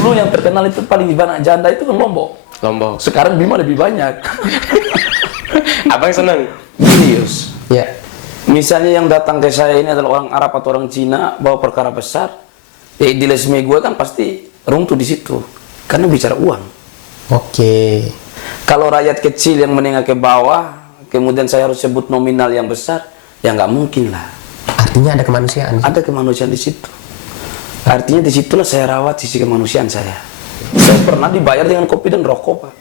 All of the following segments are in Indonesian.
Dulu yang terkenal itu paling banyak janda itu kan Lombok. Lombok. Sekarang Bima lebih banyak. Abang seneng? Serius. Ya. Misalnya yang datang ke saya ini adalah orang Arab atau orang Cina bawa perkara besar, ya idealisme gue kan pasti runtuh di situ, karena bicara uang. Oke. Kalau rakyat kecil yang menengah ke bawah, kemudian saya harus sebut nominal yang besar, ya nggak mungkin lah. Artinya ada kemanusiaan. Ada kemanusiaan di situ. Artinya disitulah saya rawat sisi kemanusiaan saya. Saya pernah dibayar dengan kopi dan rokok, Pak.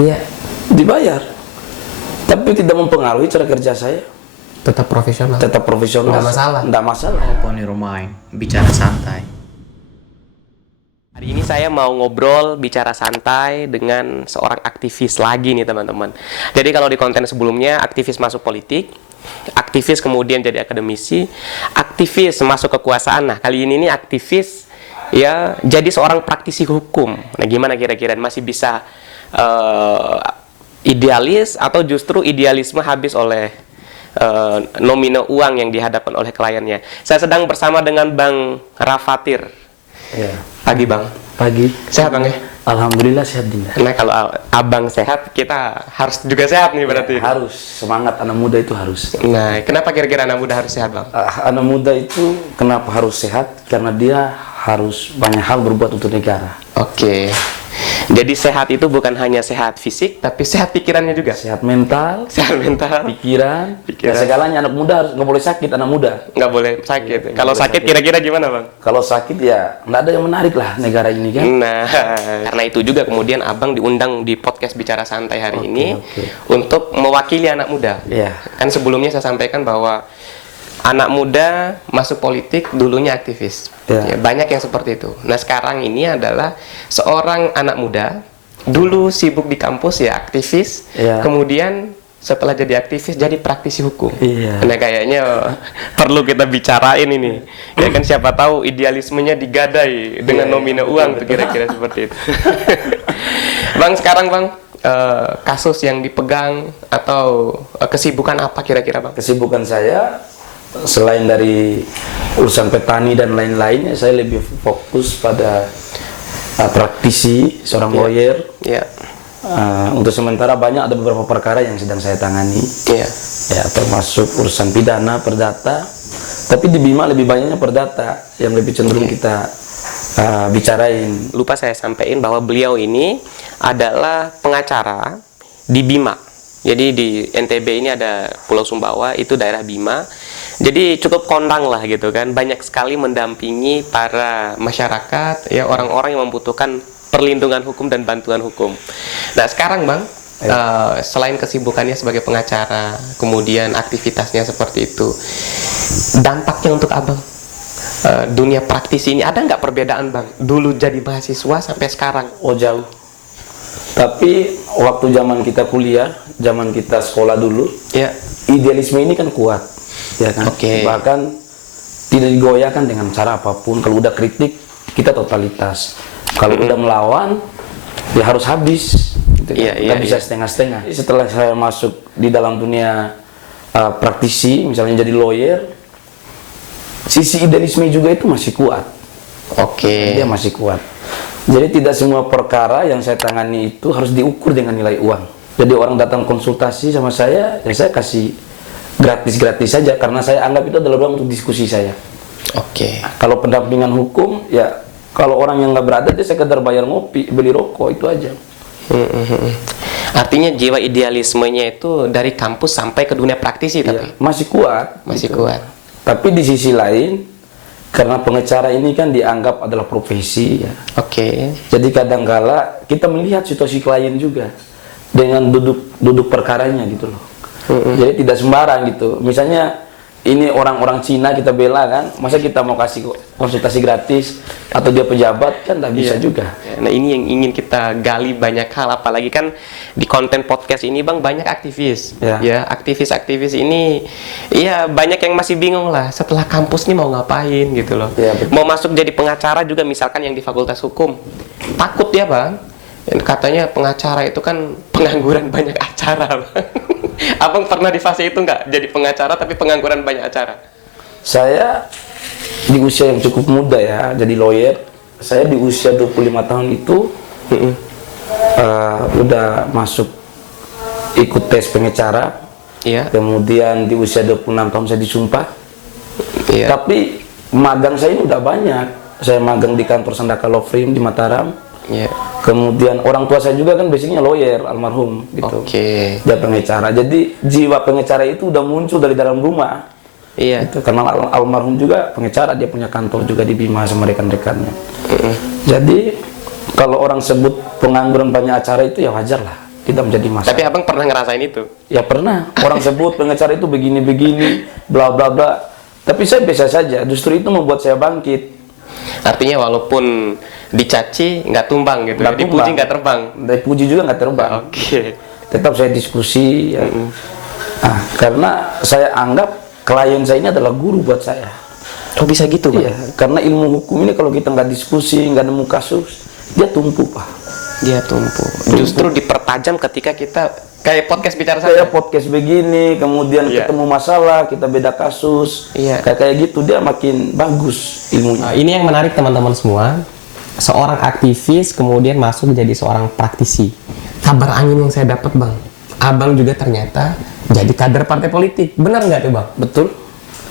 Iya. Dibayar. Tapi tidak mempengaruhi cara kerja saya. Tetap profesional. Tetap profesional. Nggak masalah. Nggak masalah. Open your mind, bicara santai. Hari ini saya mau ngobrol, bicara santai dengan seorang aktivis lagi nih teman-teman. Jadi kalau di konten sebelumnya, aktivis masuk politik, aktivis kemudian jadi akademisi, aktivis masuk kekuasaan. Nah, kali ini nih aktivis ya jadi seorang praktisi hukum. Nah, gimana kira-kira masih bisa idealis atau justru idealisme habis oleh nominal uang yang dihadapkan oleh kliennya. Saya sedang bersama dengan Bang Rafathir. Ya. Pagi Bang. Pagi. Sehat Bang ya? Alhamdulillah sehat, Dinda. Nah kalau Abang sehat, kita harus juga sehat nih berarti. Ya, harus. Semangat anak muda itu harus. Nah, kenapa kira-kira anak muda harus sehat Bang? Anak muda itu kenapa harus sehat? Karena dia harus banyak hal berbuat untuk negara. Oke. Jadi sehat itu bukan hanya sehat fisik, tapi sehat pikirannya juga. Sehat mental, Sehat mental, pikiran. Pikiran. Dan segalanya. Anak muda harus nggak boleh sakit, anak muda. nggak boleh sakit. Nggak Kalau boleh sakit sakit. kira-kira gimana Bang? Kalau sakit ya nggak ada yang menarik lah negara ini kan. Nah, karena itu juga kemudian Abang diundang di podcast Bicara Santai hari ini oke. untuk mewakili anak muda. Iya. Kan sebelumnya saya sampaikan bahwa anak muda masuk politik dulunya aktivis. Ya. Ya, banyak yang seperti itu. Nah, sekarang ini adalah seorang anak muda dulu sibuk di kampus ya aktivis, Ya. kemudian setelah jadi aktivis jadi praktisi hukum. Iya. Nah, kayaknya perlu kita bicarain ini. Ya kan siapa tahu idealismenya digadai dengan Iya, nominal uang tuh kira-kira seperti itu. Bang, sekarang Bang, kasus yang dipegang atau kesibukan apa kira-kira Bang? Kesibukan saya selain dari urusan petani dan lain-lainnya, saya lebih fokus pada praktisi, seorang Iya. lawyer. Ya, Untuk sementara banyak ada beberapa perkara yang sedang saya tangani, ya. ya termasuk urusan pidana, perdata. Tapi di Bima lebih banyaknya perdata yang lebih cenderung kita bicarain. Lupa saya sampaikan bahwa beliau ini adalah pengacara di Bima. Jadi di NTB ini ada Pulau Sumbawa, itu daerah Bima. Jadi cukup kondang lah gitu kan. Banyak sekali mendampingi para masyarakat, ya orang-orang yang membutuhkan perlindungan hukum dan bantuan hukum. Nah sekarang Bang, selain kesibukannya sebagai pengacara, kemudian aktivitasnya seperti itu, dampaknya untuk Abang dunia praktisi ini ada nggak perbedaan Bang? Dulu jadi mahasiswa sampai sekarang? Oh jauh. Tapi waktu zaman kita kuliah, zaman kita sekolah dulu, Ya. idealisme ini kan kuat, ya kan? Oke. Bahkan tidak digoyahkan dengan cara apapun. Kalau udah kritik, kita totalitas. Kalau udah melawan, ya harus habis. Gitu, Iya, kan? iya, Nggak bisa iya. setengah-setengah. Setelah saya masuk di dalam dunia praktisi, misalnya jadi lawyer, sisi idealisme juga itu masih kuat. Oke. Dia masih kuat. Jadi tidak semua perkara yang saya tangani itu harus diukur dengan nilai uang. Jadi orang datang konsultasi sama saya, ya saya kasih gratis-gratis saja karena saya anggap itu adalah ruang untuk diskusi saya. Oke. Kalau pendampingan hukum, ya kalau orang yang nggak berada dia sekedar bayar ngopi, beli rokok itu aja. Artinya jiwa idealismenya itu dari kampus sampai ke dunia praktisi tapi Iya, masih kuat. masih gitu. kuat. Tapi di sisi lain, karena pengacara ini kan dianggap adalah profesi, ya. Oke. Jadi kadangkala kita melihat situasi klien juga dengan duduk perkaranya gitu loh. Jadi tidak sembarang gitu. Misalnya ini orang-orang Cina kita bela kan, masa kita mau kasih konsultasi gratis atau dia pejabat kan tidak bisa Iya. juga. Nah ini yang ingin kita gali banyak hal, apalagi kan di konten podcast ini Bang banyak aktivis. Ya. Ya, aktivis-aktivis ini ya banyak yang masih bingung lah setelah kampus nih mau ngapain gitu loh. Ya, betul. Mau masuk jadi pengacara juga misalkan yang di Fakultas Hukum. Takut ya Bang. Dan katanya pengacara itu kan pengangguran banyak acara. Bang. Abang pernah di fase itu nggak? Jadi pengacara tapi pengangguran banyak acara? Saya di usia yang cukup muda ya, jadi lawyer, saya di usia 25 tahun itu udah masuk ikut tes pengacara. Iya. Kemudian di usia 26 tahun saya disumpah. Iya. Tapi magang saya ini udah banyak. Saya magang di kantor Sandaka Law Firm di Mataram. Iya. Kemudian orang tua saya juga kan basicnya lawyer, almarhum gitu. Oke. Dia pengacara. Jadi jiwa pengacara itu udah muncul dari dalam rumah. Iya. Itu karena almarhum juga pengacara, dia punya kantor juga di Bima sama rekan-rekannya. Jadi kalau orang sebut pengangguran banyak acara itu ya wajar lah, kita menjadi masalah. Tapi abang pernah ngerasain itu? Ya pernah, orang sebut pengacara itu begini-begini, bla bla bla. Tapi saya biasa saja, justru itu membuat saya bangkit. Artinya walaupun dicaci nggak tumbang gitu, Nggak dipuji tumbang. nggak terbang. Dipuji juga nggak terbang. Oke. Tetap saya diskusi. Ya. Nah, karena saya anggap klien saya ini adalah guru buat saya. Oh bisa gitu, Bang? Iya, karena ilmu hukum ini kalau kita nggak diskusi, nggak nemu kasus, dia tumpul, Pak. Dia tumpul. Justru dipertajam ketika kita kayak podcast bicara saja. Kayak podcast begini, kemudian Iya. ketemu masalah, kita beda kasus, Iya. kayak gitu dia makin bagus ilmunya. Nah, ini yang menarik teman-teman semua. Seorang aktivis kemudian masuk jadi seorang praktisi. Kabar angin yang saya dapat, Bang. Abang juga ternyata jadi kader partai politik. Benar nggak tuh, Bang? Betul.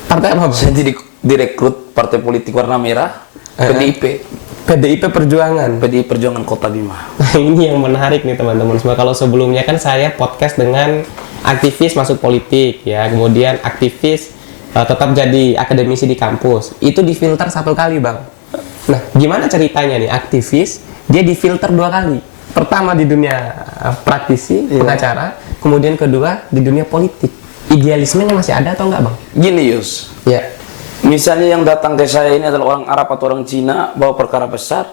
Partai apa, Bang? Saya jadi direkrut Partai Politik Warna Merah, PDIP, PDIP Perjuangan. PDI Perjuangan Kota Bima. Nah, ini yang menarik nih teman-teman semua. Kalau sebelumnya kan saya podcast dengan aktivis masuk politik ya, kemudian aktivis tetap jadi akademisi di kampus. Itu difilter satu kali, Bang. Nah, gimana ceritanya nih aktivis dia difilter dua kali? Pertama di dunia praktisi, pengacara, kemudian kedua di dunia politik. Idealismenya masih ada atau enggak, Bang? Gini Yus, Ya. misalnya yang datang ke saya ini adalah orang Arab atau orang Cina bawa perkara besar,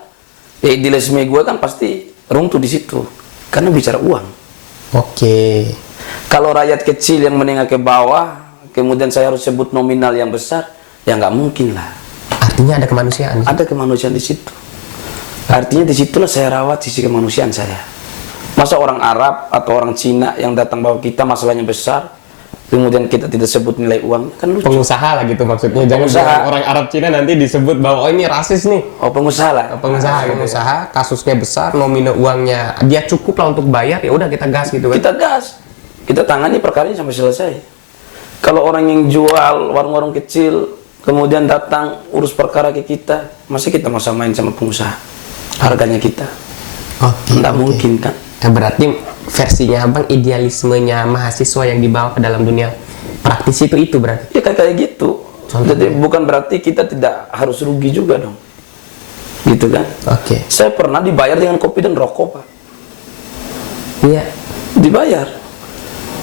ya idealisme gue kan pasti runtuh di situ, karena bicara uang. Oke. Kalau rakyat kecil yang menengah ke bawah, kemudian saya harus sebut nominal yang besar, ya nggak mungkin lah. Artinya ada kemanusiaan. Ada kemanusiaan di situ. Artinya disitulah saya rawat sisi kemanusiaan saya. Masa orang Arab atau orang Cina yang datang bawa kita masalahnya besar, kemudian kita tidak sebut nilai uang, kan lucu. Pengusaha lah gitu maksudnya. Jangan Pengusaha. bilang orang Arab Cina nanti disebut bahwa oh ini rasis nih. Oh pengusaha lah. Pengusaha kasusnya besar, nominal uangnya dia cukup lah untuk bayar, ya udah kita gas gitu kan. Kita gas, kita tangani perkaranya sampai selesai. Kalau orang yang jual warung-warung kecil, kemudian datang urus perkara ke kita, masa kita mau samain sama pengusaha? Harganya kita, nggak mungkin kan? Berarti versinya abang idealismenya mahasiswa yang dibawa ke dalam dunia praktisi itu berarti. Ya kayak gitu. Jadi bukan berarti kita tidak harus rugi juga dong, gitu kan? Oke. Saya pernah dibayar dengan kopi dan rokok, Pak. Iya. Dibayar,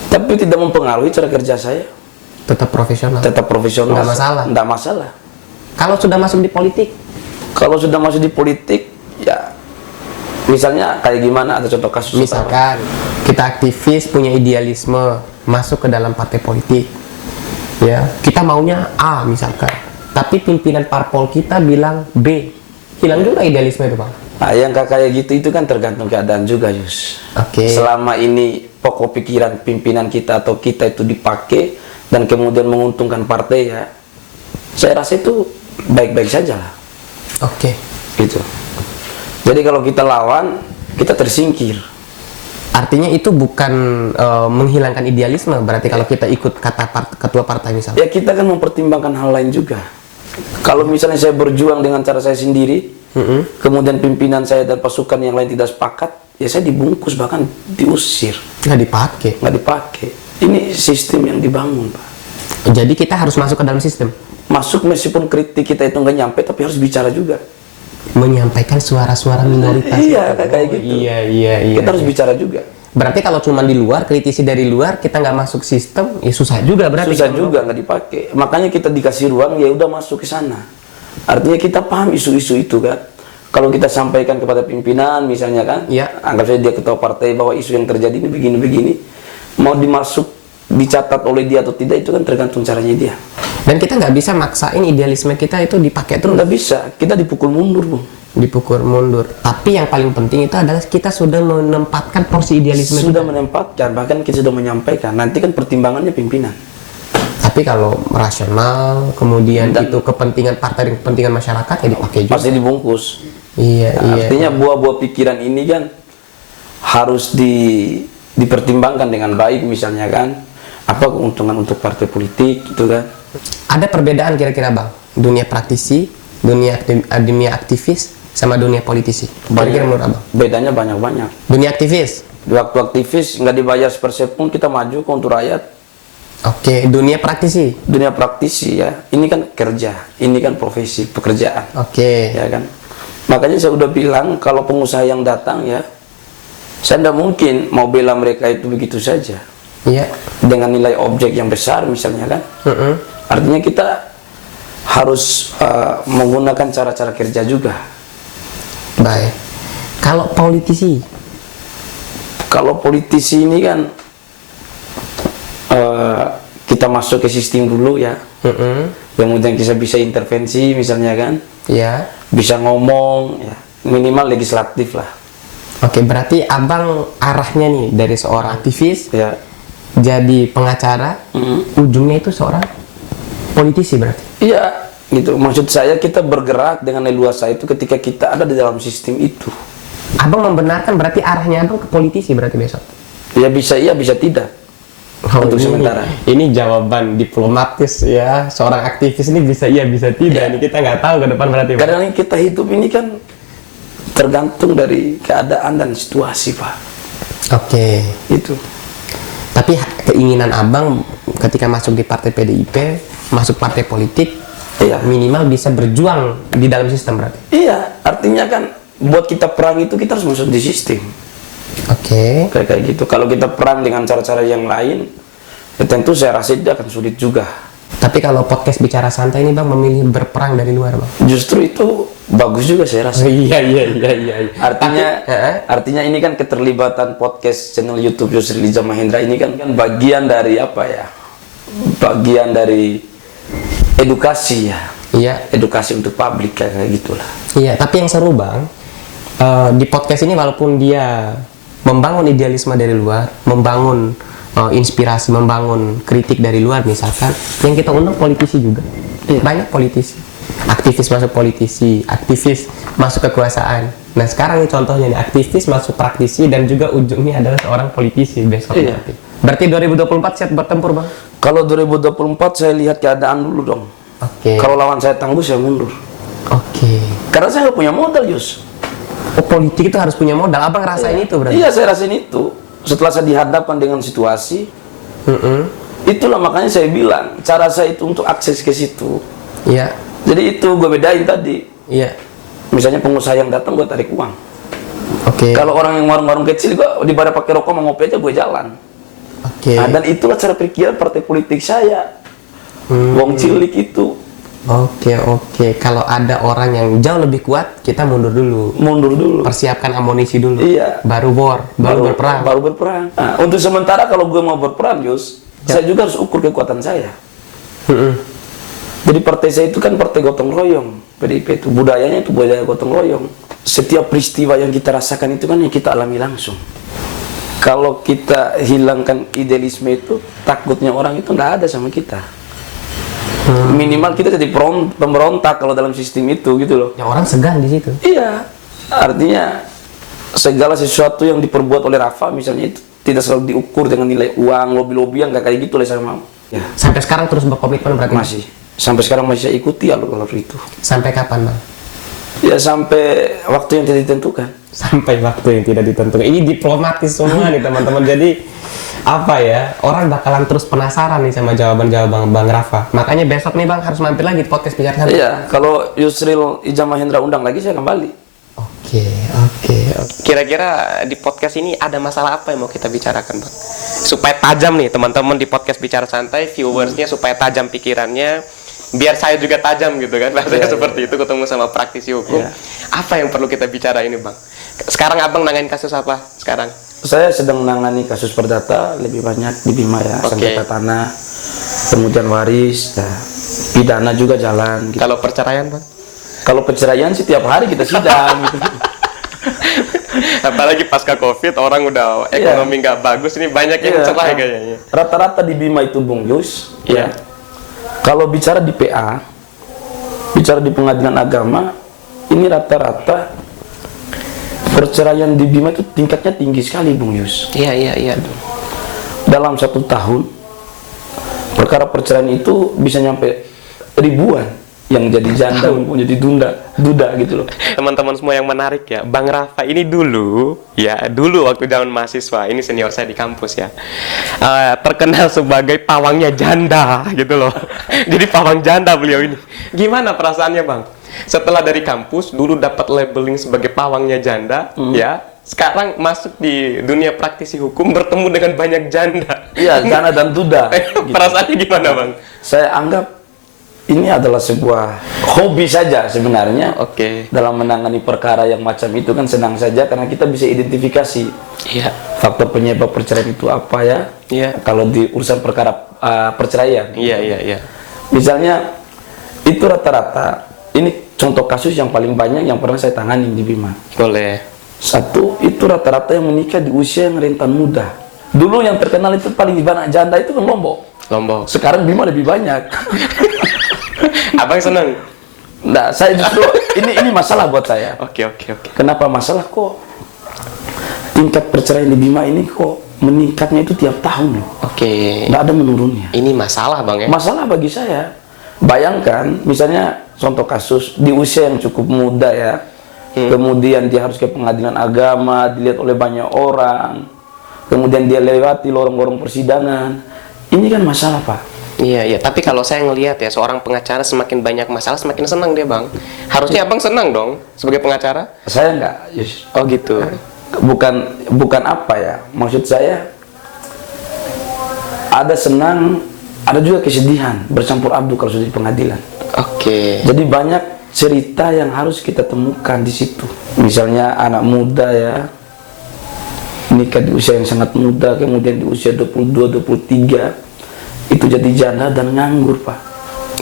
tapi tidak mempengaruhi cara kerja saya. Tetap profesional. Tetap profesional. Nggak masalah. Nggak masalah. Kalau sudah masuk di politik, Kalau sudah masuk di politik, ya misalnya kayak gimana? Ada contoh kasus? misalkan kita aktivis punya idealisme masuk ke dalam partai politik, ya kita maunya A misalkan, tapi pimpinan parpol kita bilang B, hilang juga idealisme itu, Bang. Nah, yang kayak gitu itu kan tergantung keadaan juga, Yus. Oke. Selama ini pokok pikiran pimpinan kita atau kita itu dipakai dan kemudian menguntungkan partai, ya saya rasa itu baik-baik saja lah. Oke. Gitu. Jadi kalau kita lawan, kita tersingkir. Artinya itu bukan menghilangkan idealisme, berarti kalau kita ikut kata ketua partai misalnya. Ya kita kan mempertimbangkan hal lain juga. Kalau misalnya saya berjuang dengan cara saya sendiri, kemudian pimpinan saya dan pasukan yang lain tidak sepakat, ya saya dibungkus bahkan diusir, Nggak dipakai. nggak dipakai. Ini sistem yang dibangun, Pak. Jadi kita harus masuk ke dalam sistem, Masuk meskipun kritik kita itu nggak nyampe, tapi harus bicara juga. menyampaikan suara-suara minoritas. Iya, kayak gitu. Iya. Kita harus bicara juga. Berarti kalau cuma di luar, kritisi dari luar, kita nggak masuk sistem, ya susah juga berarti. Susah juga nggak dipakai. Makanya kita dikasih ruang, ya udah masuk ke sana. Artinya kita paham isu-isu itu kan. Kalau kita sampaikan kepada pimpinan misalnya kan, Iya. anggap saja dia ketua partai bahwa isu yang terjadi ini begini-begini, mau dicatat oleh dia atau tidak itu kan tergantung caranya dia. Dan kita nggak bisa maksain idealisme kita itu dipakai terus. Nggak bisa, kita dipukul mundur, Bung. Dipukul mundur. Tapi yang paling penting itu adalah kita sudah menempatkan porsi idealisme Sudah kita. menempatkan, bahkan kita sudah menyampaikan. Nanti kan pertimbangannya pimpinan. Tapi kalau rasional, kemudian itu kepentingan partai dan kepentingan masyarakat ya dipakai juga. Pasti dibungkus. Iya, Nah, iya. artinya buah-buah pikiran ini kan harus dipertimbangkan dengan baik, misalnya kan apa keuntungan untuk partai politik gitu kan. Ada perbedaan kira-kira Bang, dunia praktisi, dunia aktivis, sama dunia politisi. Kira-kira menurut Abang? Bedanya banyak-banyak. Dunia aktivis. Di waktu aktivis nggak dibayar sepersen pun kita maju kok untuk rakyat. Oke, dunia praktisi. Dunia praktisi ya, ini kan kerja, ini kan profesi, pekerjaan. Oke. Ya kan. Makanya saya udah bilang kalau pengusaha yang datang ya, saya tidak mungkin mau bela mereka itu begitu saja. Iya. Dengan nilai objek yang besar misalnya kan. Artinya kita harus menggunakan cara-cara kerja juga. Baik. Kalau politisi, Kalau politisi ini kan kita masuk ke sistem dulu ya, kemudian kita bisa intervensi misalnya kan, ya. bisa ngomong ya, minimal legislatif lah. Oke, berarti Abang arahnya nih dari seorang aktivis Ya. jadi pengacara, ujungnya itu seorang politisi berarti. Iya, gitu. Maksud saya kita bergerak dengan leluasa itu ketika kita ada di dalam sistem itu. Abang membenarkan berarti arahnya Abang ke politisi berarti besok. Ya bisa iya, bisa tidak. Untuk sementara. Ini jawaban diplomatis ya. Seorang aktivis ini bisa iya bisa tidak. Ini kita nggak tahu ke depan berarti. Bang. Karena yang kita hidup ini kan tergantung dari keadaan dan situasi, Pak. Oke. Itu. Tapi keinginan Abang ketika masuk di partai PDIP, masuk partai politik, Iya. minimal bisa berjuang di dalam sistem berarti. Iya, artinya kan buat kita perang itu kita harus masuk di sistem. Oke. Kayak gitu. Kalau kita perang dengan cara-cara yang lain, ya tentu saya rasa itu akan sulit juga. Tapi kalau podcast bicara santai ini Bang memilih berperang dari luar Bang. Justru itu bagus juga saya rasa. Iya. Artinya ini kan keterlibatan podcast channel YouTube Yusril Iza Mahendra ini kan bagian dari apa ya? Bagian dari edukasi ya. Iya. Edukasi untuk publik kayak gitulah. Iya, tapi yang seru Bang, di podcast ini walaupun dia membangun idealisme dari luar, membangun inspirasi, membangun kritik dari luar misalkan, yang kita undang politisi juga. Iya. Banyak politisi. Aktivis masuk politisi, aktivis masuk kekuasaan. Nah sekarang nih contohnya nih, aktivis masuk praktisi dan juga ujungnya adalah seorang politisi besok. Iya. Berarti 2024 siap bertempur Bang? Kalau 2024 saya lihat keadaan dulu dong. Oke. Kalau lawan saya tangguh saya mundur. Oke. Karena saya nggak punya modal, Yus. Oh, politik itu harus punya modal. Abang ngerasain itu berarti? Iya, saya rasain itu. Setelah saya dihadapkan dengan situasi, itulah makanya saya bilang, cara saya itu untuk akses ke situ. Iya. Jadi itu gue bedain tadi. Iya. Misalnya pengusaha yang datang, gue tarik uang. Oke. Kalau orang yang warung-warung kecil, gue daripada pakai rokok mau ngopi aja, gue jalan. Oke. Nah, dan itulah cara pikiran partai politik saya. Wong cilik itu. Oke. Kalau ada orang yang jauh lebih kuat, kita mundur dulu. Mundur dulu. Persiapkan amunisi dulu. Iya. Baru baru berperang. Baru berperang. Nah, untuk sementara kalau gue mau berperang, Yus, saya juga harus ukur kekuatan saya. Jadi partai saya itu kan partai gotong royong. PDIP itu budayanya itu budaya gotong royong. Setiap peristiwa yang kita rasakan itu kan yang kita alami langsung. Kalau kita hilangkan idealisme itu, takutnya orang itu nggak ada sama kita. Minimal kita jadi pemberontak kalau dalam sistem itu gitu loh. Ya orang segan di situ. Iya, artinya segala sesuatu yang diperbuat oleh Rafa misalnya itu tidak selalu diukur dengan nilai uang, lobby-lobbyan, nggak kayak gitu lah saya mau. Ya, Sampai sekarang terus berkomitmen berarti? masih. Sampai sekarang masih saya ikuti alur-alur itu. Sampai kapan Bang? Ya sampai waktu yang tidak ditentukan. Sampai waktu yang tidak ditentukan. Ini diplomatis semua nih teman-teman. Jadi apa ya, orang bakalan terus penasaran nih sama jawaban-jawaban Bang Rafa. Makanya besok nih Bang harus mampir lagi di podcast bicara santai. Iya, kalau Yusril Iza Mahendra undang lagi saya kembali. Oke. Kira-kira di podcast ini ada masalah apa yang mau kita bicarakan, Bang? Supaya tajam nih teman-teman di podcast bicara santai, viewersnya supaya tajam pikirannya, biar saya juga tajam gitu kan, bahasanya seperti itu ketemu sama praktisi hukum. Apa yang perlu kita bicara ini, Bang? Sekarang Abang nanganin kasus apa sekarang? Saya sedang menangani kasus perdata lebih banyak di Bima ya, sengketa tanah, kemudian waris, ya, pidana juga jalan. Gitu. Kalau perceraian, Bang? Kalau perceraian sih tiap hari kita sidang. Gitu. Apalagi pasca COVID, orang udah ekonomi nggak bagus, ini banyak yang cerai kayaknya. Rata-rata di Bima itu Bung Yus. Iya. Ya. Kalau bicara di PA, bicara di pengadilan agama, ini rata-rata perceraian di Bima itu tingkatnya tinggi sekali, Bung Yus. Iya, iya, iya. Dalam 1 tahun, perkara perceraian itu bisa nyampe ribuan yang jadi janda, maupun jadi duda gitu loh. Teman-teman semua yang menarik ya, Bang Rafa ini dulu waktu zaman mahasiswa, ini senior saya di kampus ya, terkenal sebagai pawangnya janda gitu loh. Jadi pawang janda beliau ini. Gimana perasaannya Bang? Setelah dari kampus dulu dapat labeling sebagai pawangnya janda, ya. Sekarang masuk di dunia praktisi hukum bertemu dengan banyak janda. Iya, janda dan duda. Gitu. Perasaannya gimana Bang? Saya anggap ini adalah sebuah hobi saja sebenarnya. Oke. Dalam menangani perkara yang macam itu kan senang saja karena kita bisa identifikasi Iya. faktor penyebab perceraian itu apa ya. Iya. Kalau di urusan perkara perceraian. Iya, iya, iya. Misalnya itu rata-rata ini contoh kasus yang paling banyak yang pernah saya tangani di Bima. Boleh. Satu, itu rata-rata yang menikah di usia yang rentan muda. Dulu yang terkenal itu paling banyak janda itu kan Lombok. Sekarang Bima lebih banyak. Abang seneng? Nah, saya justru ini masalah buat saya. Oke. Kenapa masalah kok tingkat perceraian di Bima ini kok meningkatnya itu tiap tahun loh. Oke. Nggak ada menurunnya. Ini masalah Bang ya? Masalah bagi saya. Bayangkan, misalnya contoh kasus di usia yang cukup muda ya. Kemudian dia harus ke pengadilan agama, dilihat oleh banyak orang. Kemudian dia lewati lorong-lorong persidangan. Ini kan masalah, Pak. Iya. Tapi kalau saya ngelihat ya, seorang pengacara semakin banyak masalah, semakin senang dia Bang. Harusnya Abang senang dong sebagai pengacara? Saya enggak, Yus. Oh gitu. Bukan apa ya. Maksud saya ada senang, ada juga kesedihan bercampur aduk kalau sudah di pengadilan. Oke. Jadi banyak cerita yang harus kita temukan di situ. Misalnya anak muda ya, nikah di usia yang sangat muda, kemudian di usia 22, 23 itu jadi janda dan nganggur, Pak.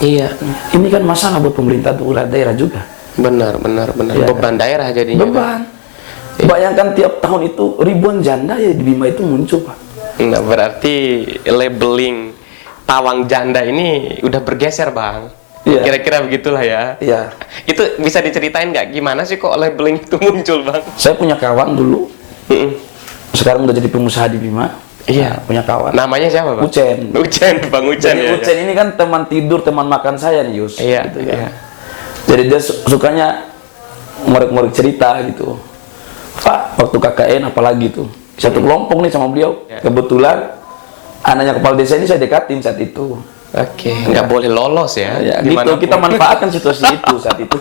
Iya. Ini kan masalah buat pemerintah daerah juga. Benar. Iya, Beban daerah jadinya. Beban. Bayangkan tiap tahun itu ribuan janda ya di Bima itu muncul, Pak. Nah, berarti labeling pawang janda ini udah bergeser Bang. Iya. Kira-kira begitulah ya. Iya. Itu bisa diceritain nggak gimana sih kok labeling itu muncul Bang? Saya punya kawan dulu. Sekarang udah jadi pengusaha di Bima. Iya. Nah, punya kawan. Namanya siapa Bang? Ucen. Bang Ucen Jadi ya. Ucen ini kan teman tidur, teman makan saya nih, Yus. Iya, Gitu, ya. iya. Jadi dia sukanya ngorek-ngorek cerita gitu. Pak, waktu KKN apalagi tuh. Satu kelompok nih sama beliau. Iya. Kebetulan anaknya kepala desa ini saya dekatin saat itu. Oke, nggak boleh lolos ya. Ya, gitu kita manfaatkan situasi itu saat itu.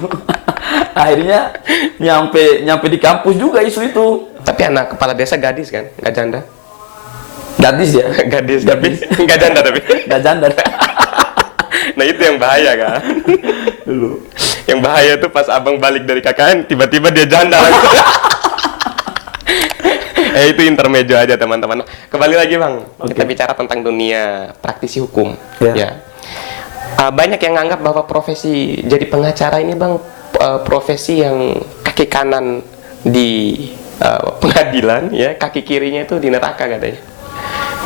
Akhirnya nyampe di kampus juga isu itu. Tapi anak kepala desa gadis kan, nggak janda. Gadis ya? Gadis, tapi nggak janda tapi. Nggak janda. Nah itu yang bahaya kan. Dulu. Yang bahaya tuh pas abang balik dari KKN, tiba-tiba dia janda langsung. Itu intermezzo aja teman-teman. Kembali lagi Bang, kita bicara tentang dunia praktisi hukum. Ya. Banyak yang nganggap bahwa profesi jadi pengacara ini Bang, profesi yang kaki kanan di pengadilan, ya kaki kirinya itu di neraka katanya.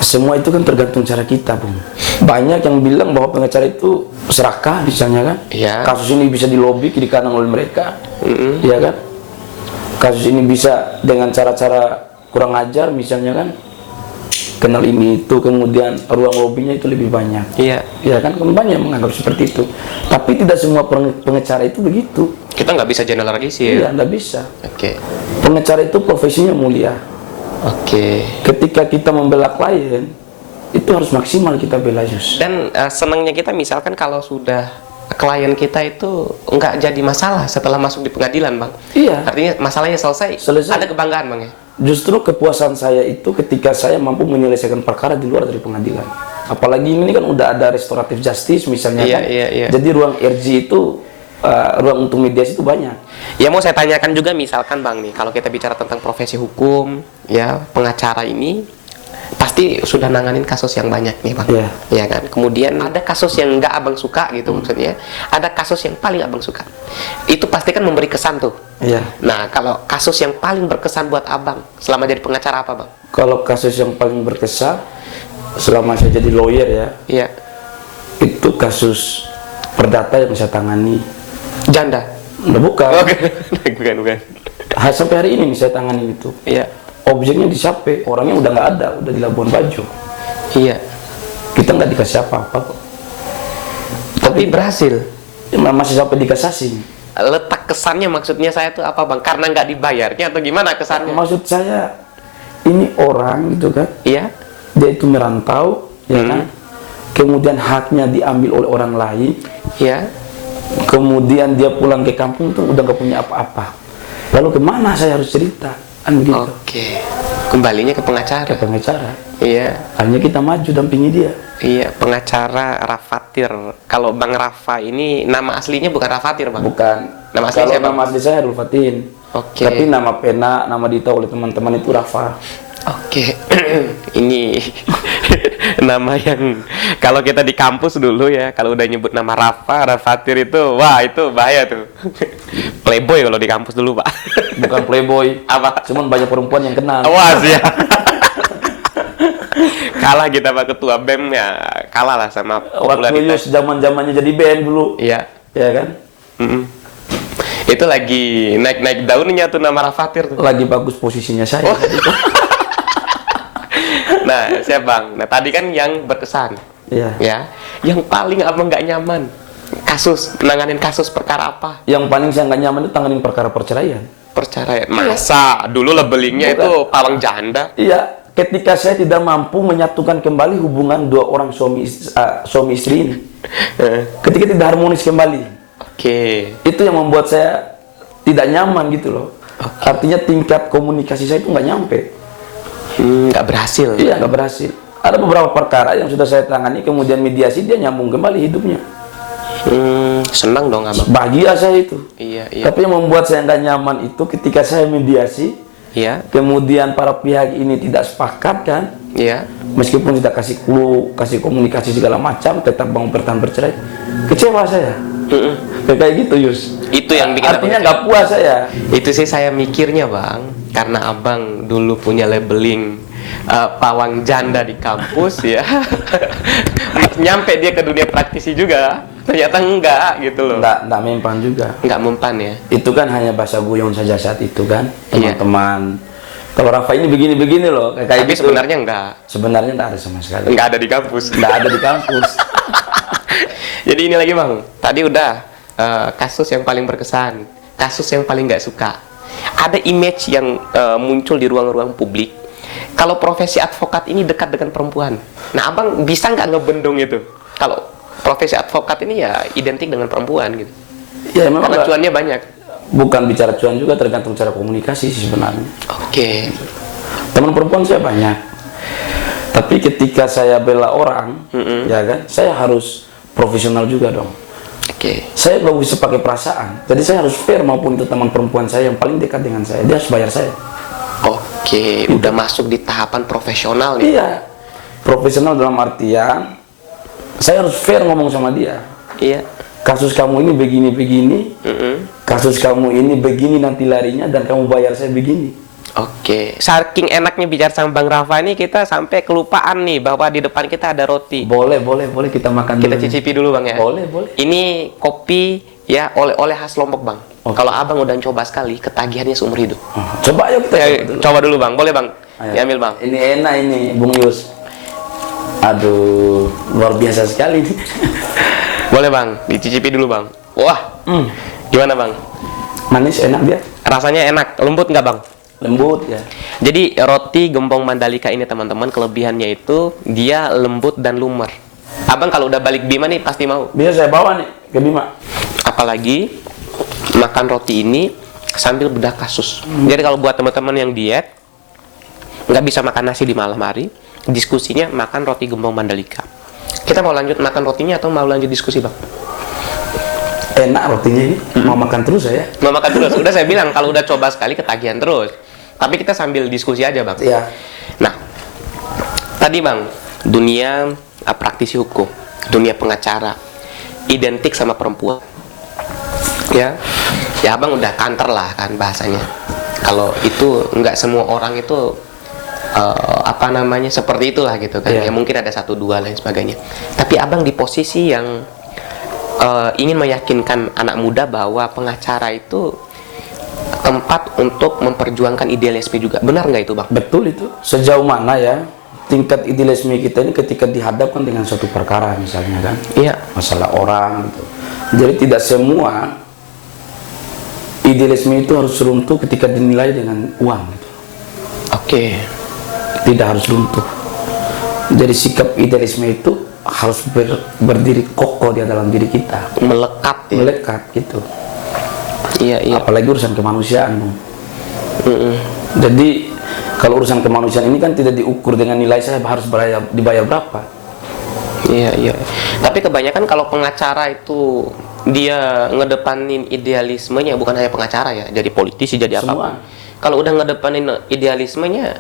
Semua itu kan tergantung cara kita, Bung. Banyak yang bilang bahwa pengacara itu serakah, misalnya kan. Iya. Kasus ini bisa dilobi kiri kanan oleh mereka, iya kan. Kasus ini bisa dengan cara-cara kurang ajar, misalnya kan. Kenal ini itu, kemudian ruang lobinya itu lebih banyak. Iya. Iya kan, banyak yang menganggap seperti itu. Tapi tidak semua pengacara itu begitu. Kita nggak bisa generalisir. Iya, nggak bisa. Oke. Pengacara itu profesinya mulia. Oke. Ketika kita membela klien, itu harus maksimal kita bela, Yus. Dan senangnya kita misalkan kalau sudah klien kita itu nggak jadi masalah setelah masuk di pengadilan, Bang. Iya. Artinya masalahnya selesai. Ada kebanggaan, Bang ya. Justru kepuasan saya itu ketika saya mampu menyelesaikan perkara di luar dari pengadilan. Apalagi ini kan udah ada restoratif justice misalnya kan. Iya. Jadi ruang RG itu ruang untuk mediasi itu banyak. Ya mau saya tanyakan juga misalkan Bang nih, kalau kita bicara tentang profesi hukum, ya pengacara ini pasti sudah nanganin kasus yang banyak nih Bang. Iya. Ya kan. Kemudian ada kasus yang nggak Abang suka gitu maksudnya. Ada kasus yang paling Abang suka. Itu pasti kan memberi kesan tuh. Iya. Nah, kalau kasus yang paling berkesan buat Abang selama jadi pengacara apa, Bang? Kalau kasus yang paling berkesan selama saya jadi lawyer ya, Iya. itu kasus perdata yang saya tangani. Janda. Nah, bukan. Bukan. Sampai hari ini nih saya tangani itu. Iya. Objeknya di Sape, orangnya udah nggak ada, udah di Labuan Bajo. Iya. Kita nggak dikasih apa-apa kok. Tapi berhasil. Masih sampai di kasasi. Letak kesannya maksudnya saya tuh apa bang? Karena nggak dibayarnya atau gimana kesannya? Maksud saya ini orang gitu kan, Iya. dia itu merantau, ya kan. Kemudian haknya diambil oleh orang lain. Iya. Kemudian dia pulang ke kampung tuh udah gak punya apa-apa. Lalu kemana saya harus cerita? Kan begitu. Oke. Kembalinya ke pengacara. Ke pengacara. Iya. Akhirnya kita maju dampingi dia. Iya, pengacara Rafathir. Kalau Bang Rafa ini nama aslinya bukan Rafathir, Bang. Bukan. Nama asli Kalau siapa? nama asli saya Hairul Fatin. Oke. Tapi nama pena, nama ditahu oleh teman-teman itu Rafa. Oke. Ini nama yang kalau kita di kampus dulu ya, kalau udah nyebut nama Rafathir itu, wah itu bahaya tuh. Playboy kalau di kampus dulu, Pak. Bukan playboy. Apa? Cuman banyak perempuan yang kenal. Wah, sih ya. Kalah kita Pak Ketua BEM ya, kalah lah sama Waktu popularitas. zaman-zamannya jadi band dulu. Iya. Ya kan? Mm-mm. Itu lagi naik-naik daunnya tuh nama Rafathir tuh. Lagi bagus posisinya saya. Oh. Nah, siap Bang. Nah, tadi kan yang berkesan. Iya. Ya. Yang paling abang nggak nyaman nanganin kasus perkara apa? Yang paling saya nggak nyaman itu tanganin perkara perceraian. Perceraian. Masa dulu labelingnya itu pawang janda? Iya, ketika saya tidak mampu menyatukan kembali hubungan dua orang suami istri ini. Ketika tidak harmonis kembali. Oke. Itu yang membuat saya tidak nyaman gitu loh. Artinya tingkat komunikasi saya itu nggak nyampe. Nggak berhasil. Iya, nggak berhasil. Ada beberapa perkara yang sudah saya tangani, kemudian mediasi dia nyambung kembali hidupnya. Senang dong abang. Bahagia saya itu. Iya, iya. Tapi yang membuat saya nggak nyaman itu ketika saya mediasi, Iya, kemudian para pihak ini tidak sepakat kan, iya. meskipun tidak kasih clue, kasih komunikasi segala macam, tetap mau bertahan bercerai. Kecewa saya. Kayak gitu Yus. Itu yang bikin artinya abang nggak puas saya. Itu sih saya mikirnya bang, karena abang dulu punya labeling pawang janda di kampus ya. Nyampe dia ke dunia praktisi juga, ternyata enggak gitu loh. Nggak mempan juga. Enggak mempan ya. Itu kan hanya bahasa guyon saja saat itu kan, Iya. teman-teman. Kalau Rafa ini begini-begini loh, kayak Tapi gitu. sebenarnya enggak. Sebenarnya nggak ada sama sekali. Enggak ada di kampus. Nggak ada di kampus. Jadi ini lagi bang, tadi udah kasus yang paling berkesan, kasus yang paling nggak suka. Ada image yang muncul di ruang-ruang publik. Kalau profesi advokat ini dekat dengan perempuan. Nah abang bisa nggak ngebendung itu? Kalau profesi advokat ini ya identik dengan perempuan gitu. Ya memang Karena nggak- cuannya banyak. bukan bicara cuan juga, tergantung cara komunikasi sih sebenarnya. Oke. Teman perempuan saya banyak. Tapi ketika saya bela orang, ya kan, saya harus profesional juga dong. Oke. Saya belum bisa pakai perasaan. Jadi saya harus fair, maupun itu teman perempuan saya yang paling dekat dengan saya, dia harus bayar saya. Oke, udah masuk di tahapan profesional nih. Iya. Profesional dalam artian saya harus fair ngomong sama dia. Iya. Kasus kamu ini begini-begini, kasus kamu ini begini nanti larinya, dan kamu bayar saya begini. Oke, saking enaknya bicara sama Bang Rafa ini kita sampai kelupaan nih bahwa di depan kita ada roti. Boleh kita makan Kita dulu. cicipi dulu Bang ya. Boleh. Ini kopi ya oleh-oleh khas Lombok Bang. Oke. Kalau Abang udah coba sekali, ketagihannya seumur hidup. Oh, coba ayo kita Ya, coba dulu. coba dulu Bang, boleh Bang? Ayo. Diambil Bang. Ini enak ini, Bung Yus. Aduh, luar biasa sekali nih. Boleh Bang, dicicipi dulu Bang. Wah, gimana Bang? Manis, enak dia. Rasanya enak, lembut nggak Bang? Lembut ya. Jadi roti gembong Mandalika ini teman-teman, kelebihannya itu dia lembut dan lumer. Abang kalau udah balik Bima nih pasti mau. Bisa saya bawa nih ke Bima. Apalagi makan roti ini sambil bedah kasus. Jadi kalau buat teman-teman yang diet nggak bisa makan nasi di malam hari, diskusinya makan roti gembong Mandalika. Kita mau lanjut makan rotinya atau mau lanjut diskusi Bang? Enak rotinya ini. Mau makan terus saya. Mau makan terus. Udah saya bilang kalau udah coba sekali ketagihan terus. Tapi kita sambil diskusi aja Bang. Iya. Nah, tadi Bang, dunia praktisi hukum, dunia pengacara, identik sama perempuan. Ya Abang udah kanter lah kan bahasanya. Kalau itu nggak semua orang itu seperti itulah gitu kan. Iya. Ya mungkin ada satu dua lain sebagainya. Tapi Abang di posisi yang ingin meyakinkan anak muda bahwa pengacara itu tempat untuk memperjuangkan idealisme juga. Benar nggak itu, Bang? Betul itu. Sejauh mana ya tingkat idealisme kita ini ketika dihadapkan dengan suatu perkara misalnya kan, Iya. masalah orang gitu. Jadi tidak semua idealisme itu harus runtuh ketika dinilai dengan uang gitu. Oke. Tidak harus runtuh. Jadi sikap idealisme itu harus berdiri kokoh di dalam diri kita, Melekat ya. melekat gitu. Iya, iya. Apalagi urusan kemanusiaan, Bung. Mm-mm. Jadi kalau urusan kemanusiaan ini kan tidak diukur dengan nilai saya harus dibayar berapa. Iya, iya. Tapi kebanyakan kalau pengacara itu dia ngedepanin idealismenya, bukan hanya pengacara ya, jadi politisi, jadi Semua. apa. Kalau udah ngedepanin idealismenya,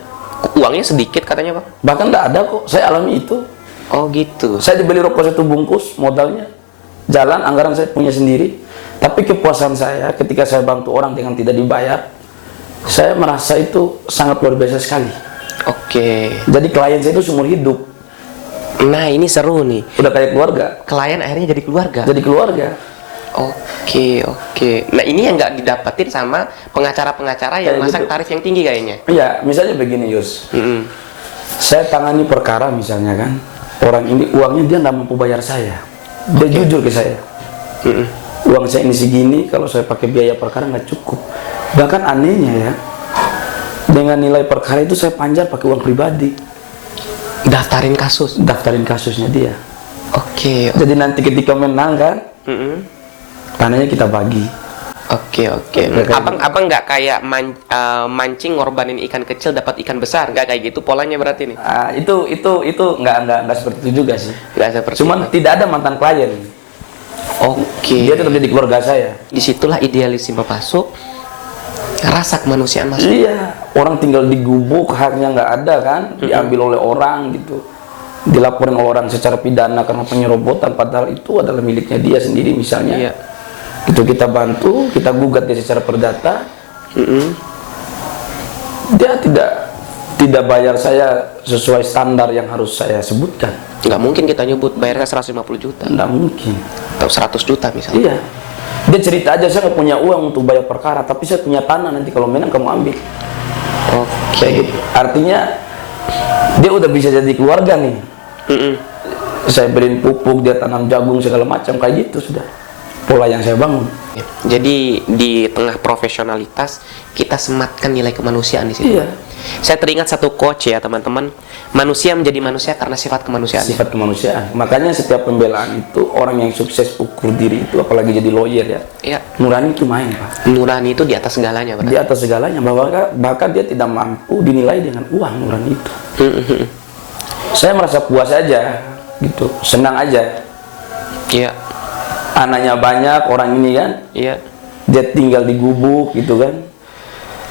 uangnya sedikit katanya, Bang. Bahkan tidak ada kok, saya alami itu. Oh gitu. Saya dibeli rokok 1 bungkus, modalnya jalan, anggaran saya punya sendiri. Tapi kepuasan saya ketika saya bantu orang dengan tidak dibayar, saya merasa itu sangat luar biasa sekali. Oke. Jadi klien saya itu seumur hidup, Nah, ini seru nih. udah kayak keluarga. Klien akhirnya jadi keluarga. Jadi keluarga. Oke, oke. Nah, ini yang nggak didapetin sama pengacara-pengacara yang Kayak masang gitu. tarif yang tinggi kayaknya. Iya, misalnya begini Yus. Mm-mm. Saya tangani perkara misalnya kan, orang ini uangnya dia nggak mampu bayar saya. Dia jujur ke saya. Mm-mm. Uang saya ini segini, kalau saya pakai biaya perkara nggak cukup. Bahkan anehnya ya, dengan nilai perkara itu saya panjar pakai uang pribadi, Daftarin kasus. daftarin kasusnya dia. Oke. Jadi nanti ketika menang kan, Mm-mm. tanahnya kita bagi. Oke, oke. Kayak gitu. Abang nggak kayak mancing ngorbanin ikan kecil dapat ikan besar, nggak kayak gitu polanya berarti nih. Ah, itu nggak seperti itu juga sih. Nggak seperti Cuman itu. tidak ada mantan klien. Oke. Dia tetap jadi keluarga saya. Disitulah idealisme masuk, rasa kemanusiaan masuk. Iya, orang tinggal digubuk, haknya nggak ada kan, diambil oleh orang gitu, dilaporin oleh orang secara pidana karena penyerobotan, padahal itu adalah miliknya dia sendiri misalnya. Iya. Itu kita bantu, kita gugat dia secara perdata, Mm-mm. dia tidak bayar saya sesuai standar yang harus saya sebutkan, Nggak mungkin kita nyebut bayarnya 150 juta nggak mungkin. atau 100 juta misalnya. Iya, dia cerita aja saya nggak punya uang untuk bayar perkara, tapi saya punya tanah, nanti kalau menang kamu ambil. Oke. Kayak gitu. Artinya dia udah bisa jadi keluarga nih. Mm-mm. Saya beliin pupuk, dia tanam jagung segala macam, kayak gitu sudah pola yang saya bangun. Jadi di tengah profesionalitas kita sematkan nilai kemanusiaan di situ. Iya. Saya teringat satu quote ya teman-teman, manusia menjadi manusia karena sifat kemanusiaan. Sifat kemanusiaan. Makanya setiap pembelaan itu orang yang sukses ukur diri itu, apalagi jadi lawyer ya, Ya, nurani itu main Pak. nurani itu di atas segalanya Di berarti. atas segalanya, bahkan dia tidak mampu dinilai dengan uang nurani itu. Mm-mm. Saya merasa puas aja gitu, senang aja. Iya, Anaknya banyak, orang ini kan, iya. dia tinggal di gubuk gitu kan,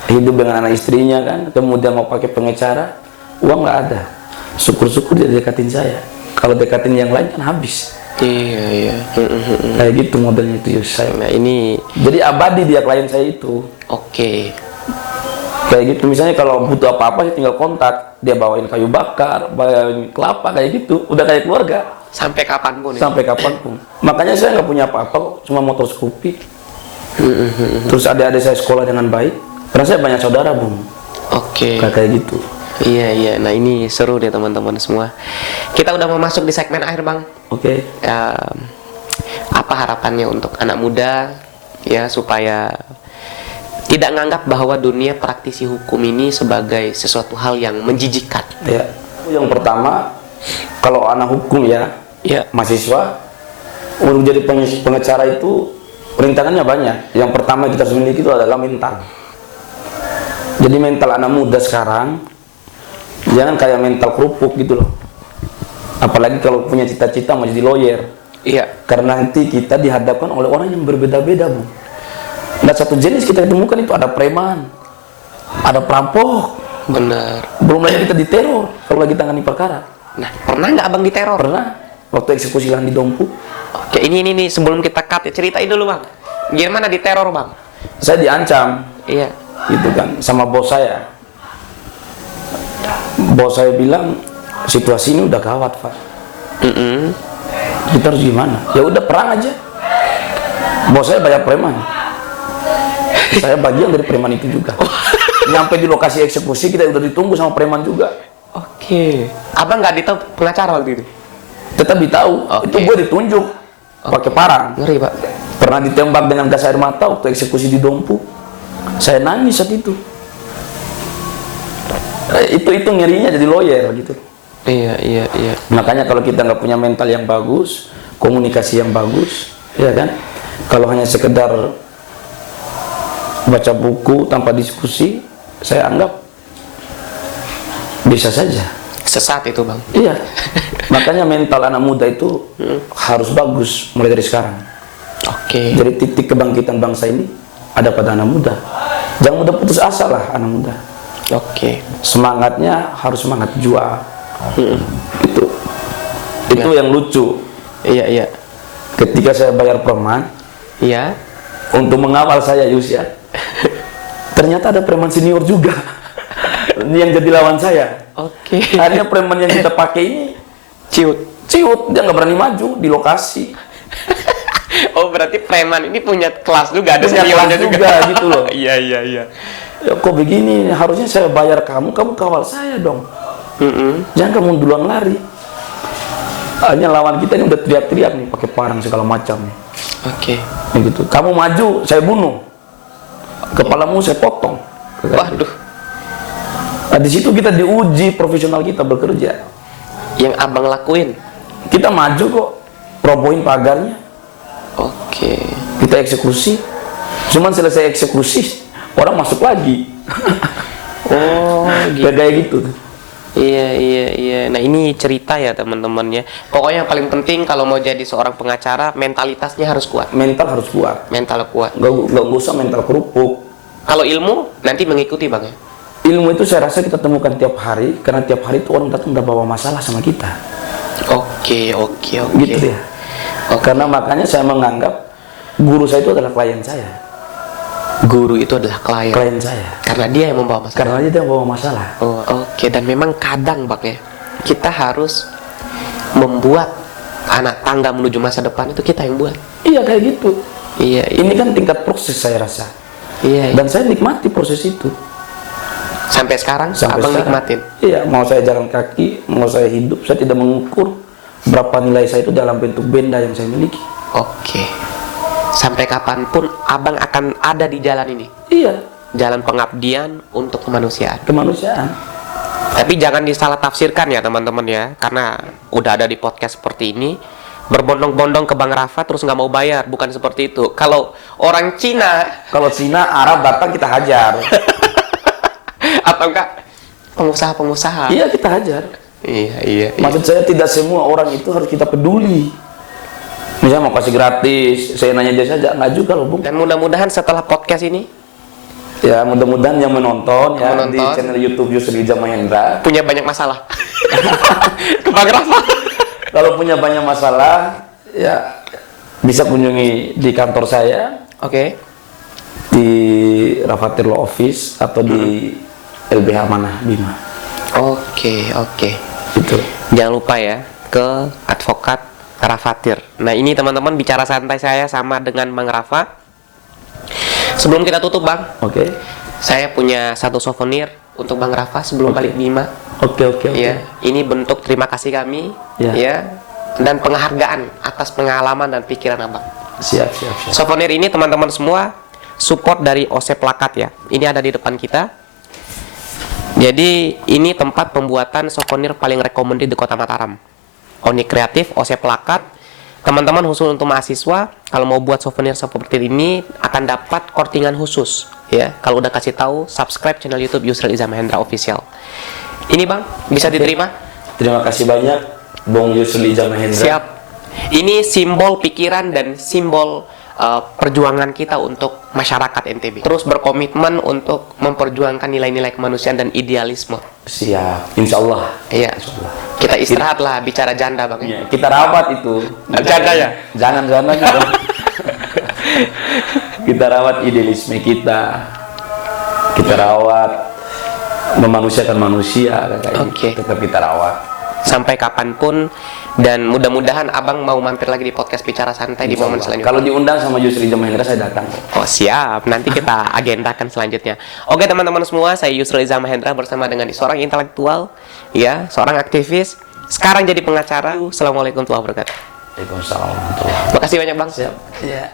hidup dengan anak istrinya kan, kemudian mau pakai pengacara, uang nggak ada. Syukur-syukur dia dekatin saya. Kalau dekatin yang lain kan habis. Iya, iya. Mm-mm. Kayak gitu modelnya itu Yus, saya. Nah, ini Jadi abadi dia klien saya itu. oke. Kayak gitu, misalnya kalau butuh apa-apa saya tinggal kontak, dia bawain kayu bakar, bawain kelapa kayak gitu, udah kayak keluarga Sampai kapanpun ya. sampai kapanpun. Makanya saya nggak punya apa-apa kok, cuma motor Scoopy. Terus adik-adik saya sekolah dengan baik, karena saya banyak saudara Bung, Oke. kayak gitu. Iya, iya. Nah, ini seru deh teman-teman semua. Kita udah mau masuk di segmen akhir, Bang. Oke. Apa harapannya untuk anak muda ya supaya tidak nganggap bahwa dunia praktisi hukum ini sebagai sesuatu hal yang menjijikkan. Ya. Yang pertama, kalau anak hukum ya, Ya. mahasiswa, untuk jadi pengacara itu rintangannya banyak. Yang pertama kita harus miliki itu adalah mental. Jadi mental anak muda sekarang jangan kayak mental kerupuk gitu loh. Apalagi kalau punya cita-cita mau jadi lawyer. Iya. Karena nanti kita dihadapkan oleh orang yang berbeda-beda, Bu. Nah, satu jenis kita temukan itu ada preman, ada perampok, Benar. belum lagi kita diteror kalau lagi tangani perkara. Nah, pernah nggak Abang diteror? Pernah waktu eksekusi lahan di Dompu, Oke, ini nih sebelum kita cut ya, ceritain dulu, Bang. Gimana diteror, Bang? saya diancam, Iya. gitu kan, sama bos saya. Bos saya bilang situasi ini udah gawat, Pak. Mm-mm. Kita harus gimana? Ya udah perang aja. Bos saya banyak preman. Saya bagian dari preman itu juga. Nyampe di lokasi eksekusi kita udah ditunggu sama preman juga. Oke. Abang nggak ditahu pengacara waktu itu? Tetap ditahu. Oke. Itu gue ditunjuk pakai parang. Ngeri, Pak. Pernah ditembak dengan gas air mata waktu eksekusi di Dompu. Saya nangis saat itu. Itu ngerinya jadi lawyer gitu. Iya. Makanya kalau kita nggak punya mental yang bagus, komunikasi yang bagus, ya kan? Kalau hanya sekedar baca buku tanpa diskusi, saya anggap bisa saja. Sesat itu, Bang. Iya. Makanya mental anak muda itu harus bagus mulai dari sekarang. Oke. Jadi titik kebangkitan bangsa ini ada pada anak muda. Jangan mudah putus asa lah anak muda. Oke. Semangatnya harus semangat juang. Itu yang lucu. Iya. Ketika saya bayar preman Iya. untuk mengawal saya Yus ya, ternyata ada preman senior juga yang jadi lawan saya. Oke. Akhirnya preman yang kita pakai ini ciut, dia nggak berani maju di lokasi. Oh, berarti preman ini punya kelas juga, ada Punya seniornya kelas juga gitu loh. Iya. Ya, kok begini? Harusnya saya bayar kamu kawal saya dong. Jangan kamu duluan lari. Hanya lawan kita ini udah teriak-teriak nih, pakai parang segala macam nih. Oke. Ya gitu. Kamu maju, saya bunuh. Kepalamu saya potong. Waduh. Nah, di situ kita diuji profesional kita bekerja. Yang abang lakuin? Kita maju kok, robohin pagarnya. Oke. Kita eksekusi. Cuman selesai eksekusi, orang masuk lagi. Oh, gitu. Kayak gitu. Iya. Nah, ini cerita ya teman-teman ya. Pokoknya yang paling penting kalau mau jadi seorang pengacara, mentalitasnya harus kuat. Mental harus kuat. Mental kuat. Nggak usah mental kerupuk. Kalau ilmu nanti mengikuti, Bang ya. Ilmu itu saya rasa kita temukan tiap hari, karena tiap hari itu orang datang udah bawa masalah sama kita. Oke. Gitu ya. Karena makanya saya menganggap guru saya itu adalah klien saya. Guru itu adalah klien saya. karena dia yang membawa masalah. Karena dia yang bawa masalah. Oh, oke. Dan memang kadang, Bang ya, kita harus membuat anak tangga menuju masa depan itu kita yang buat. Iya kayak gitu. Iya. Ini kan tingkat proses saya rasa. Iya. Dan saya nikmati proses itu. Sampai sekarang Sampai abang sekarang. nikmatin. Iya, mau saya jalan kaki, mau saya hidup, saya tidak mengukur berapa nilai saya itu dalam bentuk benda yang saya miliki. Oke. Sampai kapanpun abang akan ada di jalan ini. Iya, Jalan pengabdian untuk kemanusiaan. kemanusiaan. Tapi jangan disalah tafsirkan ya teman-teman ya, karena udah ada di podcast seperti ini, berbondong-bondong ke Bang Rafa terus nggak mau bayar, bukan seperti itu. Kalau orang Cina Kalau Cina, Arab datang kita hajar. atau enggak pengusaha-pengusaha. Iya, kita hajar. Iya. Maksud saya tidak semua orang itu harus kita peduli. Misalnya mau kasih gratis, saya nanya dia saja, nggak juga loh Bung. Dan mudah-mudahan setelah podcast ini Ya mudah-mudahan yang menonton ya di Menonton. channel YouTube Yusril Ijaz Mahendra. punya banyak masalah. Ke Bang Rafa. Kalau punya banyak masalah, ya bisa kunjungi di kantor saya Oke. di Rafathir Law Office atau di LBH Manah Bima. Oke. Itu. Jangan lupa ya ke advokat Rafathir. Nah, ini teman-teman bicara santai saya sama dengan Bang Rafa. Sebelum kita tutup, Bang, Oke. saya punya satu souvenir untuk Bang Rafa sebelum balik Bima. Oke. Ya, ini bentuk terima kasih kami, Ya. ya, dan penghargaan atas pengalaman dan pikiran Abang. Siap. Souvenir ini teman-teman semua support dari OC Plakat ya. Ini ada di depan kita. Jadi ini tempat pembuatan souvenir paling recommended di Kota Mataram. Oni Kreatif, OC Plakat. Teman-teman khusus untuk mahasiswa, kalau mau buat souvenir seperti ini akan dapat kortingan khusus ya. Kalau udah kasih tahu, subscribe channel YouTube Yusril Ijaz Mahendra Official. Ini Bang, bisa diterima? Terima kasih banyak Bung Yusril Ijaz Mahendra. Siap. Ini simbol pikiran dan simbol perjuangan kita untuk masyarakat NTB. Terus berkomitmen untuk memperjuangkan nilai-nilai kemanusiaan dan idealisme. Siap. Insya Allah. Iya. Kita istirahatlah bicara janda, Bang. Ya, kita rawat itu. Janda ya? Jangan juga. Kita rawat idealisme kita. Kita rawat memanusiakan manusia kayak Oke. gitu. Tetap kita rawat. sampai kapanpun, dan mudah-mudahan abang mau mampir lagi di podcast Bicara Santai di momen selanjutnya. Kalau diundang sama Yusril Iza Mahendra saya datang. Oh siap, nanti kita agendakan selanjutnya. Oke teman-teman semua, saya Yusril Iza Mahendra bersama dengan seorang intelektual, ya, seorang aktivis, sekarang jadi pengacara. Assalamualaikum warahmatullahi wabarakatuh. Waalaikumsalam warahmatullahi wabarakatuh. Makasih banyak bang. Siap. Ya.